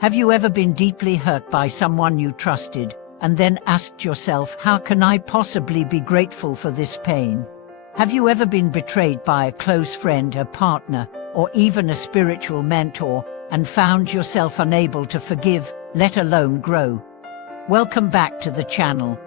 Have you ever been deeply hurt by someone you trusted, and then asked yourself, how can I possibly be grateful for this pain? Have you ever been betrayed by a close friend, a partner, or even a spiritual mentor, and found yourself unable to forgive, let alone grow? Welcome back to the channel.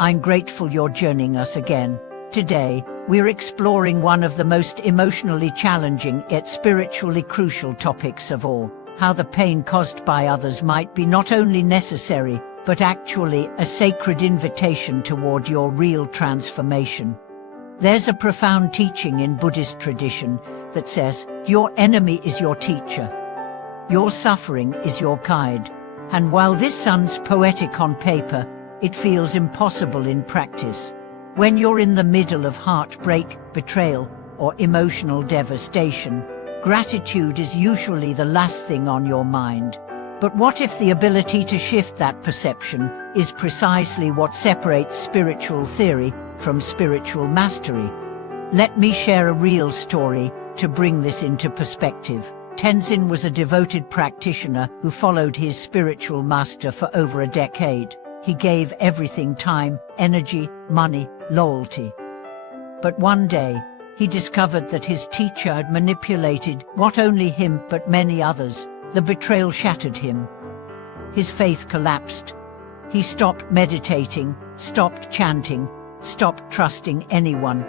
I'm grateful you're joining us again. Today, we're exploring one of the most emotionally challenging yet spiritually crucial topics of all: how the pain caused by others might be not only necessary, but actually a sacred invitation toward your real transformation. There's a profound teaching in Buddhist tradition that says, your enemy is your teacher. Your suffering is your guide. And while this sounds poetic on paper, it feels impossible in practice. When you're in the middle of heartbreak, betrayal, or emotional devastation, gratitude is usually the last thing on your mind. But what if the ability to shift that perception is precisely what separates spiritual theory from spiritual mastery? Let me share a real story to bring this into perspective. Tenzin was a devoted practitioner who followed his spiritual master for over a decade. He gave everything: time, energy, money, loyalty. But one day, he discovered that his teacher had manipulated not only him but many others. The betrayal shattered him. His faith collapsed. He stopped meditating, stopped chanting, stopped trusting anyone.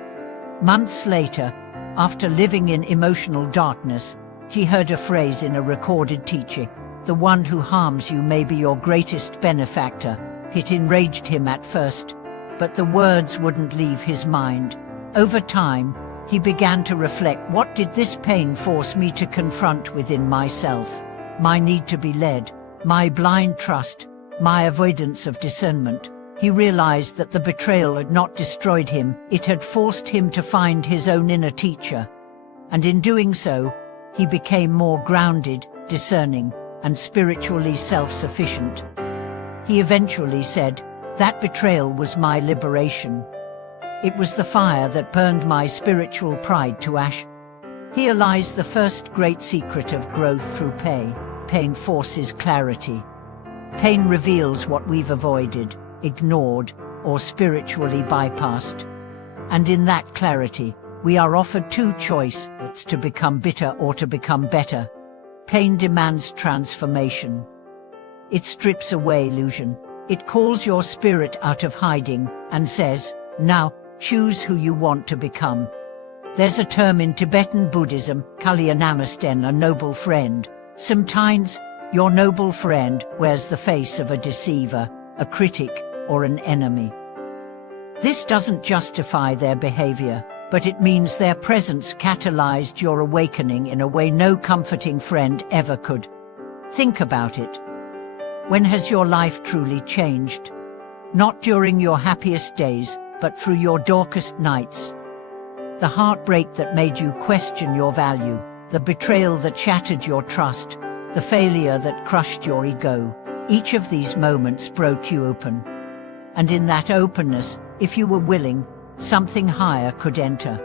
Months later, after living in emotional darkness, he heard a phrase in a recorded teaching: "The one who harms you may be your greatest benefactor." It enraged him at first, but the words wouldn't leave his mind. Over time, he began to reflect, what did this pain force me to confront within myself? My need to be led, my blind trust, my avoidance of discernment. He realized that the betrayal had not destroyed him, it had forced him to find his own inner teacher. And in doing so, he became more grounded, discerning, and spiritually self-sufficient. He eventually said, "That betrayal was my liberation. It was the fire that burned my spiritual pride to ash." Here lies the first great secret of growth through pain. Pain forces clarity. Pain reveals what we've avoided, ignored, or spiritually bypassed. And in that clarity, we are offered two choices: to become bitter or to become better. Pain demands transformation. It strips away illusion. It calls your spirit out of hiding and says, "Now, choose who you want to become." There's a term in Tibetan Buddhism, Kalyanamasten, a noble friend. Sometimes, your noble friend wears the face of a deceiver, a critic, or an enemy. This doesn't justify their behavior, but it means their presence catalyzed your awakening in a way no comforting friend ever could. Think about it. When has your life truly changed? Not during your happiest days, but through your darkest nights. The heartbreak that made you question your value, the betrayal that shattered your trust, the failure that crushed your ego. Each of these moments broke you open. And in that openness, if you were willing, something higher could enter.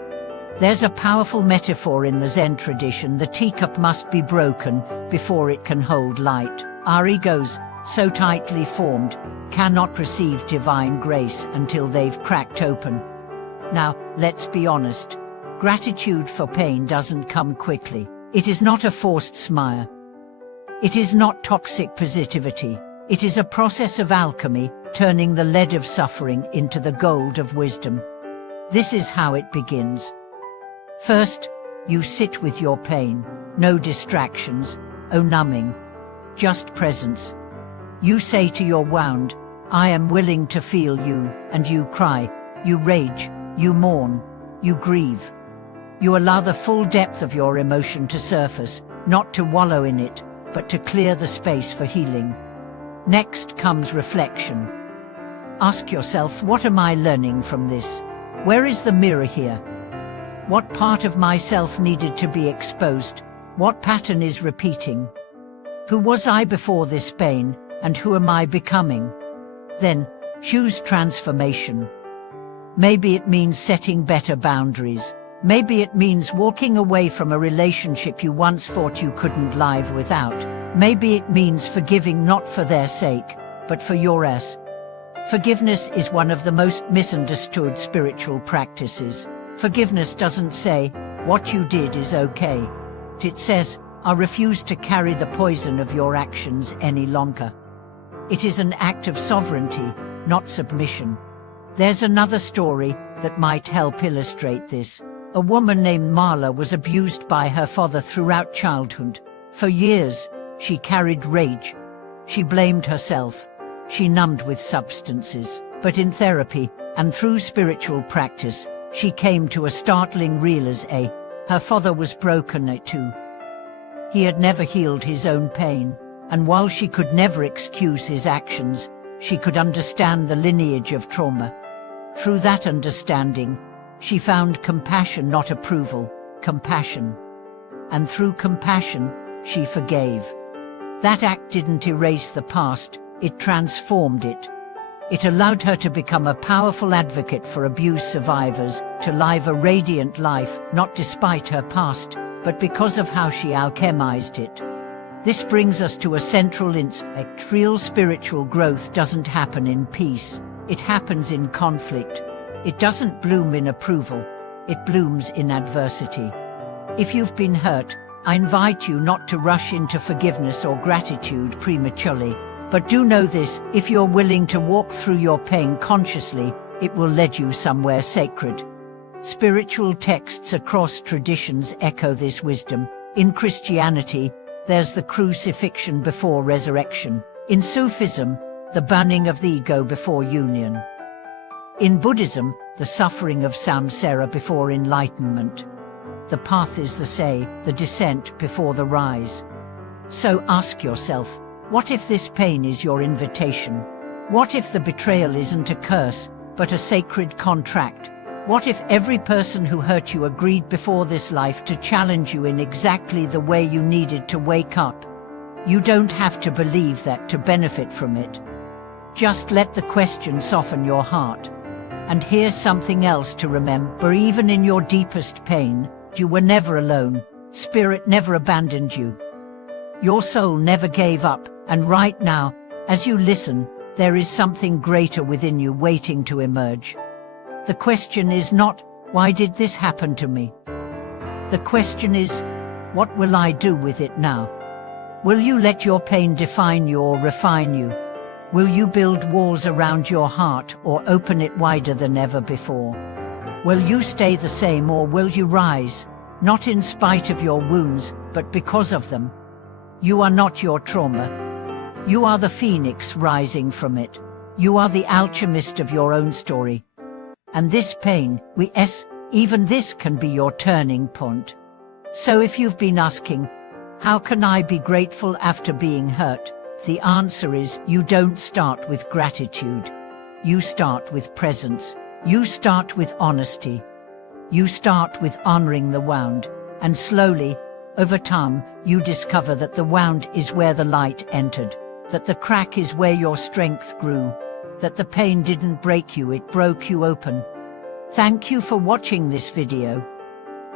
There's a powerful metaphor in the Zen tradition: the teacup must be broken before it can hold light. Our egos, so tightly formed, cannot receive divine grace until they've cracked open. Now, let's be honest. Gratitude for pain doesn't come quickly. It is not a forced smile. It is not toxic positivity. It is a process of alchemy, turning the lead of suffering into the gold of wisdom. This is how it begins. First, you sit with your pain. No distractions, no numbing. Just presence. You say to your wound, "I am willing to feel you," and you cry, you rage, you mourn, you grieve. You allow the full depth of your emotion to surface, not to wallow in it, but to clear the space for healing. Next comes reflection. Ask yourself, what am I learning from this? Where is the mirror here? What part of myself needed to be exposed? What pattern is repeating? Who was I before this pain, and who am I becoming? Then, choose transformation. Maybe it means setting better boundaries. Maybe it means walking away from a relationship you once thought you couldn't live without. Maybe it means forgiving not for their sake, but for yours. Forgiveness is one of the most misunderstood spiritual practices. Forgiveness doesn't say, "What you did is okay." It says, "I refuse to carry the poison of your actions any longer." It is an act of sovereignty, not submission. There's another story that might help illustrate this. A woman named Marla was abused by her father throughout childhood. For years, she carried rage. She blamed herself. She numbed with substances. But in therapy, and through spiritual practice, she came to a startling realization. Her father was broken too. He had never healed his own pain, and while she could never excuse his actions, she could understand the lineage of trauma. Through that understanding, she found compassion, not approval, compassion. And through compassion, she forgave. That act didn't erase the past, it transformed it. It allowed her to become a powerful advocate for abuse survivors, to live a radiant life, not despite her past, but because of how she alchemized it. This brings us to a central insight. Real spiritual growth doesn't happen in peace. It happens in conflict. It doesn't bloom in approval. It blooms in adversity. If you've been hurt, I invite you not to rush into forgiveness or gratitude prematurely. But do know this, if you're willing to walk through your pain consciously, it will lead you somewhere sacred. Spiritual texts across traditions echo this wisdom. In Christianity, there's the crucifixion before resurrection. In Sufism, the burning of the ego before union. In Buddhism, the suffering of samsara before enlightenment. The path is the say, the descent before the rise. So ask yourself, what if this pain is your invitation? What if the betrayal isn't a curse, but a sacred contract? What if every person who hurt you agreed before this life to challenge you in exactly the way you needed to wake up? You don't have to believe that to benefit from it. Just let the question soften your heart. And here's something else to remember: even in your deepest pain, you were never alone. Spirit never abandoned you. Your soul never gave up, and right now, as you listen, there is something greater within you waiting to emerge. The question is not, why did this happen to me? The question is, what will I do with it now? Will you let your pain define you or refine you? Will you build walls around your heart or open it wider than ever before? Will you stay the same or will you rise, not in spite of your wounds, but because of them? You are not your trauma. You are the phoenix rising from it. You are the alchemist of your own story. And this pain, even this can be your turning point. So if you've been asking, how can I be grateful after being hurt? The answer is, you don't start with gratitude. You start with presence. You start with honesty. You start with honoring the wound. And slowly, over time, you discover that the wound is where the light entered, that the crack is where your strength grew, that the pain didn't break you, it broke you open. Thank you for watching this video.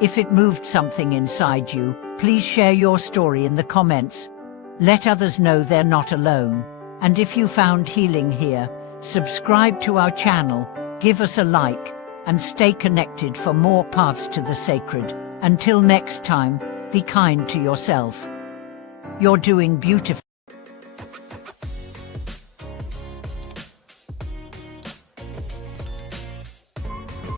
If it moved something inside you, please share your story in the comments. Let others know they're not alone. And if you found healing here, subscribe to our channel, give us a like, and stay connected for more paths to the sacred. Until next time, be kind to yourself. You're doing beautifully.